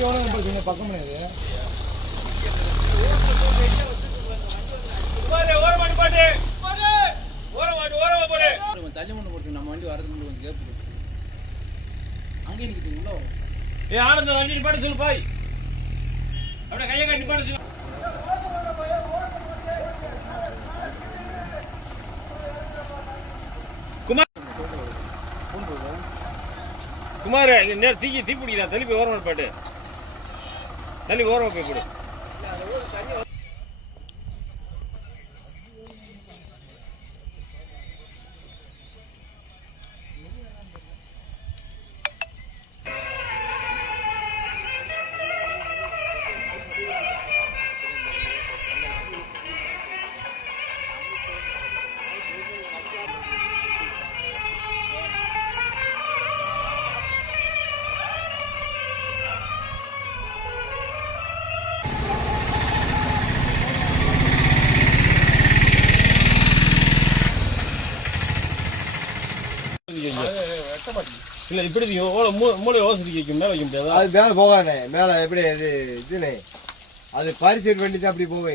பக்கம் தள்ளி கொண்டு போட்டு நம்ம வண்டி வரதுக்கு கொஞ்சம் கேப்பு அங்கே நிற்கிட்டீங்களோ ஆனந்த வண்டி நிப்பாட்டு சொல்லு பாய் அப்படியே கையை காட்டி நிப்பாட்டு சொல்லு குமார் நேரம் தீ பிடிக்கலாம் தள்ளி போய் ஓரமாக பாட்டு தள்ளி ஓரமாக போய் கொடு இல்ல இப்படி மூளை யோசனை வைக்கும் மேல வைக்க முடியாது அது மேல போகானே மேல எப்படி இதுனே அது பரிசு வேண்டிட்டு அப்படி போவேன்